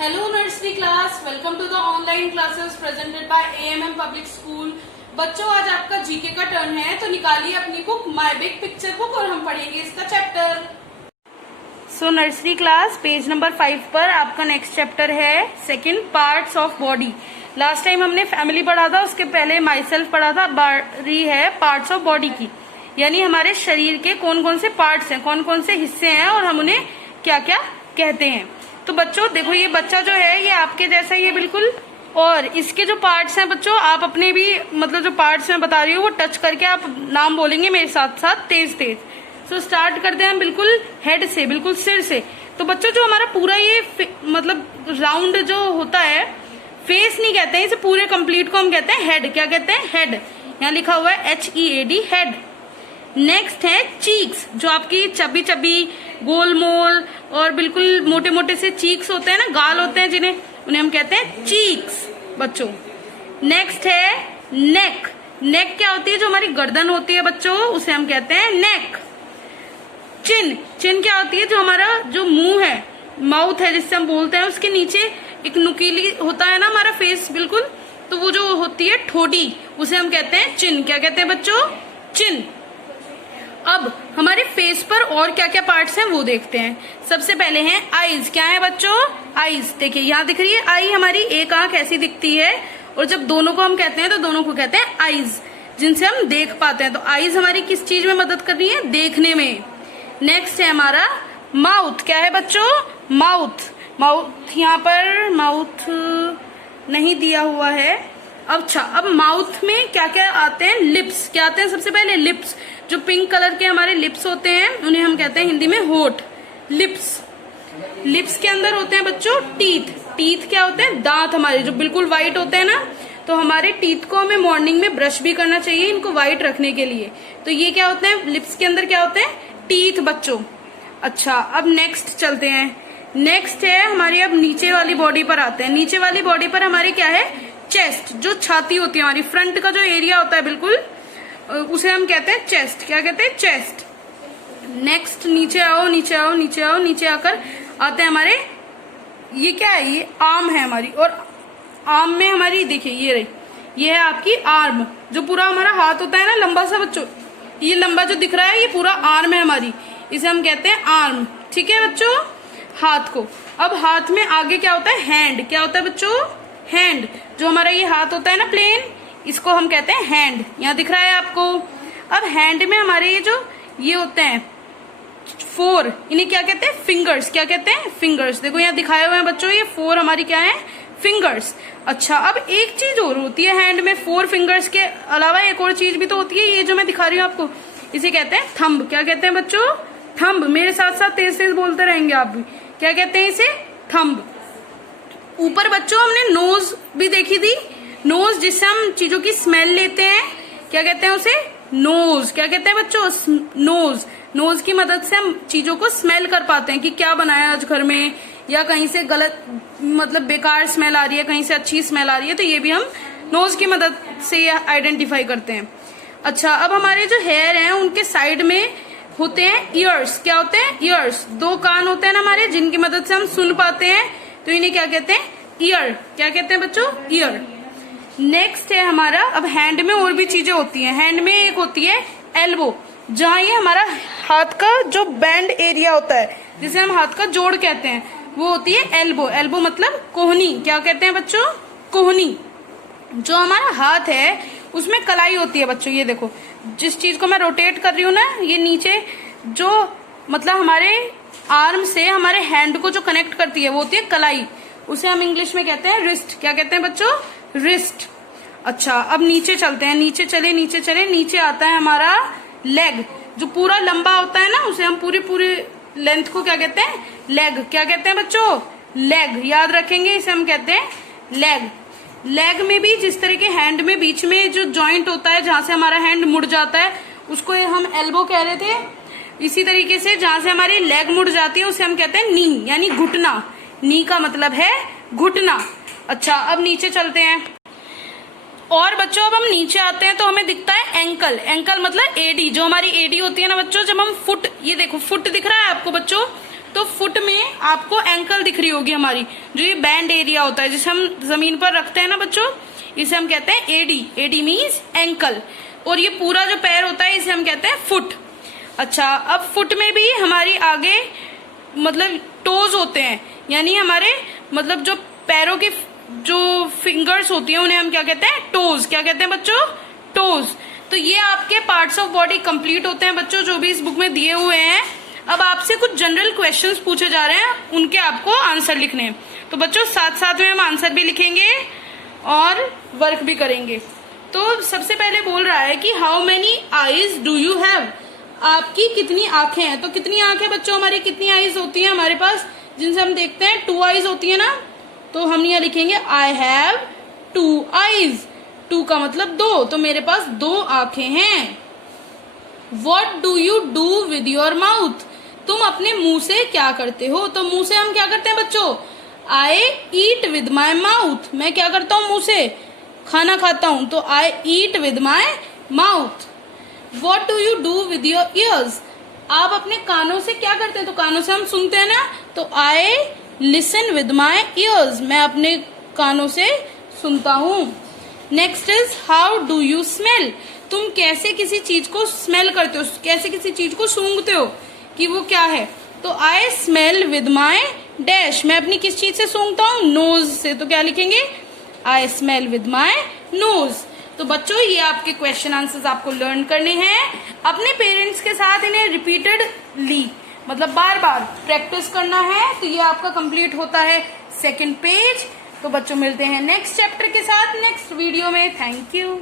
Hello nursery class, welcome to the online classes presented by AMM Public School। बच्चों आज आपका GK का turn है, तो निकालिए अपनी book my big picture book और हम पढ़ेंगे इसका चैप्टर। सो नर्सरी क्लास पेज नंबर 5 पर आपका नेक्स्ट चैप्टर है second parts of body. Last time हमने फैमिली पढ़ा था, उसके पहले माई सेल्फ पढ़ा था। बारी है पार्ट्स ऑफ बॉडी की, यानी हमारे शरीर के कौन कौन से पार्ट्स हैं, कौन कौन से हिस्से हैं और हम उन्हें क्या क्या कहते हैं। तो बच्चों देखो, ये बच्चा जो है ये आपके जैसा ही है बिल्कुल, और इसके जो पार्ट्स हैं बच्चों, आप अपने भी मतलब जो पार्ट्स मैं बता रही हूँ वो टच करके आप नाम बोलेंगे मेरे साथ साथ तेज तेज। सो स्टार्ट करते हैं हम बिल्कुल हेड से, बिल्कुल सिर से। तो बच्चों जो हमारा पूरा ये मतलब राउंड जो होता है, फेस नहीं कहते हैं इसे, पूरे कंप्लीट को हम कहते हैं हेड। क्या कहते हैं? हेड। यहाँ लिखा हुआ है HEAD, हेड। नेक्स्ट है चीक्स, जो आपकी चबी चबी गोल मोल और बिल्कुल मोटे मोटे से चीक्स होते हैं ना, गाल होते हैं जिन्हें, उन्हें हम कहते हैं चीक्स बच्चों। नेक्स्ट है नेक। नेक क्या होती है? जो हमारी गर्दन होती है बच्चों, उसे हम कहते हैं नेक। चिन। चिन क्या होती है? जो हमारा जो मुंह है, माउथ है जिससे हम बोलते हैं, उसके नीचे एक नुकीली होता है ना हमारा फेस बिल्कुल, तो वो जो होती है ठोडी, उसे हम कहते हैं चिन। क्या कहते हैं बच्चों? चिन। अब हमारे फेस पर और क्या क्या पार्ट्स हैं वो देखते हैं। सबसे पहले हैं आईज। क्या है बच्चों? आईज। देखिए यहाँ दिख रही है आई, हमारी एक आंख ऐसी दिखती है, और जब दोनों को हम कहते हैं तो दोनों को कहते हैं आईज, जिनसे हम देख पाते हैं। तो आईज हमारी किस चीज में मदद कर रही है? देखने में। नेक्स्ट है हमारा माउथ। क्या है बच्चों? माउथ। माउथ यहाँ पर माउथ नहीं दिया हुआ है। अच्छा, अब माउथ में क्या क्या आते हैं? लिप्स। क्या आते हैं? सबसे पहले लिप्स। जो पिंक कलर के हमारे लिप्स होते हैं उन्हें हम कहते हैं हिंदी में होठ। लिप्स। लिप्स के अंदर होते हैं बच्चों टीथ। टीथ क्या होते हैं? दांत हमारे जो बिल्कुल व्हाइट होते हैं ना, तो हमारे टीथ को हमें मॉर्निंग में ब्रश भी करना चाहिए इनको व्हाइट रखने के लिए। तो ये क्या होते हैं? लिप्स के अंदर क्या होते हैं? टीथ बच्चों। अच्छा, अब नेक्स्ट चलते हैं। नेक्स्ट है हमारी, अब नीचे वाली बॉडी पर आते हैं। नीचे वाली बॉडी पर हमारी क्या है? चेस्ट। जो छाती होती है हमारी, फ्रंट का जो एरिया होता है बिल्कुल, उसे हम कहते हैं चेस्ट। क्या कहते हैं? चेस्ट। नेक्स्ट नीचे आओ, नीचे आओ, नीचे आओ। नीचे आकर आते हैं हमारे, ये क्या है? ये आर्म है हमारी, और आर्म में हमारी देखिए ये रही, ये है आपकी आर्म। जो पूरा हमारा हाथ होता है ना लंबा सा बच्चों, ये लंबा जो दिख रहा है ये पूरा आर्म है हमारी, इसे हम कहते हैं आर्म। ठीक है बच्चों, हाथ को। अब हाथ में आगे क्या होता है? हैंड। क्या होता है बच्चों? हैंड। जो हमारा ये हाथ होता है ना प्लेन, इसको हम कहते हैं हैंड। यहाँ दिख रहा है आपको। अब हैंड में हमारे ये होते हैं 4, इन्हें क्या कहते हैं? फिंगर्स। क्या कहते हैं? फिंगर्स। देखो यहाँ दिखाए हुए हैं बच्चों, ये 4 हमारी क्या है? फिंगर्स। अच्छा, अब एक चीज और होती है हैंड में, 4 फिंगर्स के अलावा एक और चीज भी तो होती है, ये जो मैं दिखा रही हूँ आपको, इसे कहते हैं थंब। क्या कहते हैं बच्चों? थंब। मेरे साथ साथ तेज तेज बोलते रहेंगे आप भी। क्या कहते हैं इसे? थंब। ऊपर बच्चों हमने नोज भी देखी थी। नोज, जिससे हम चीजों की स्मेल लेते हैं, क्या कहते हैं उसे? नोज। क्या कहते हैं बच्चों? नोज। नोज की मदद से हम चीजों को स्मेल कर पाते हैं कि क्या बनाया आज घर में, या कहीं से गलत मतलब बेकार स्मेल आ रही है, कहीं से अच्छी स्मेल आ रही है, तो ये भी हम नोज की मदद से आइडेंटिफाई करते हैं। अच्छा, अब हमारे जो हेयर हैं उनके साइड में होते हैं ईयर्स। क्या होते हैं? ईयर्स। 2 कान होते हैं ना हमारे, जिनकी मदद से हम सुन पाते हैं, तो इन्हें क्या कहते हैं? ईयर। क्या कहते हैं बच्चों? ईयर। नेक्स्ट है हमारा, अब हैंड में और भी चीजें होती हैं। हैंड में एक होती है एल्बो, जहाँ ये हमारा हाथ का जो बैंड एरिया होता है, जिसे हम हाथ का जोड़ कहते हैं, वो होती है एल्बो। एल्बो मतलब कोहनी। क्या कहते हैं बच्चों? कोहनी। जो हमारा हाथ है उसमें कलाई होती है बच्चों। ये देखो, जिस चीज को मैं रोटेट कर रही हूँ ना, ये नीचे जो मतलब हमारे आर्म से हमारे हैंड को जो कनेक्ट करती है वो होती है कलाई, उसे हम इंग्लिश में कहते हैं रिस्ट। क्या कहते हैं बच्चों? रिस्ट। अच्छा, अब नीचे चलते हैं। नीचे चले, नीचे चले, नीचे आता है हमारा लेग। जो पूरा लंबा होता है ना, उसे हम पूरी लेंथ को क्या कहते हैं? लेग। क्या कहते हैं बच्चों? लेग। याद रखेंगे, इसे हम कहते हैं लेग। लेग में भी जिस तरह के हैंड में बीच में जो जॉइंट होता है, जहां से हमारा हैंड मुड़ जाता है, उसको हम एल्बो कह रहे थे। इसी तरीके से जहां से हमारी लेग मुड़ जाती है उसे हम कहते हैं नी, यानी घुटना। नी का मतलब है घुटना। अच्छा, अब नीचे चलते हैं। और बच्चों अब हम नीचे आते हैं तो हमें दिखता है एंकल। एंकल मतलब एडी। जो हमारी एडी होती है ना बच्चों, जब हम फुट, ये देखो फुट दिख रहा है आपको बच्चों, तो फुट में आपको एंकल दिख रही होगी हमारी, जो ये बैंड एरिया होता है जिसे हम जमीन पर रखते हैं ना बच्चों, इसे हम कहते हैं एडी। AD means ankle. और ये पूरा जो पैर होता है इसे हम कहते हैं फुट। अच्छा, अब फुट में भी हमारी आगे मतलब टोज होते हैं, यानी हमारे मतलब जो पैरों की जो फिंगर्स होती हैं उन्हें हम क्या कहते हैं, टोज। क्या कहते हैं बच्चों, टोज। तो ये आपके पार्ट्स ऑफ बॉडी कंप्लीट होते हैं बच्चों, जो भी इस बुक में दिए हुए हैं। अब आपसे कुछ जनरल क्वेश्चंस पूछे जा रहे हैं, उनके आपको आंसर लिखने हैं। तो बच्चों साथ साथ में हम आंसर भी लिखेंगे और वर्क भी करेंगे। तो सबसे पहले बोल रहा है कि how many eyes do you have, आपकी कितनी आंखें हैं। तो कितनी आंखें बच्चों हमारी, कितनी आईज होती है हमारे पास, जिनसे हम देखते हैं 2 आईज होती है ना। तो हम यहाँ लिखेंगे आई हैव 2 आईज। 2 का मतलब 2, तो मेरे पास 2 आंखें हैं। What do you do with your mouth, तुम अपने मुंह से क्या करते हो। तो मुंह से हम क्या करते हैं बच्चों, आई ईट विद माई माउथ, मैं क्या करता हूँ मुंह से, खाना खाता हूं। तो I eat with my mouth. What do you do with your ears, आप अपने कानों से क्या करते हैं। तो कानों से हम सुनते हैं ना, तो I listen with my years, मैं अपने कानों से सुनता हूं। Next is how do you smell, तुम कैसे किसी चीज को स्मेल करते हो, कैसे किसी चीज को सूंघते हो कि वो क्या है। तो I smell with my dash, मैं अपनी किस चीज से सूंघता हूँ, नोज से। तो क्या लिखेंगे, I smell with my nose. तो बच्चों ये आपके क्वेश्चन आंसर्स आपको लर्न करने हैं। अपने पेरेंट्स के साथ इन्हें रिपीटेडली मतलब बार बार प्रैक्टिस करना है। तो ये आपका कंप्लीट होता है 2nd पेज। तो बच्चों मिलते हैं नेक्स्ट चैप्टर के साथ नेक्स्ट वीडियो में। Thank you.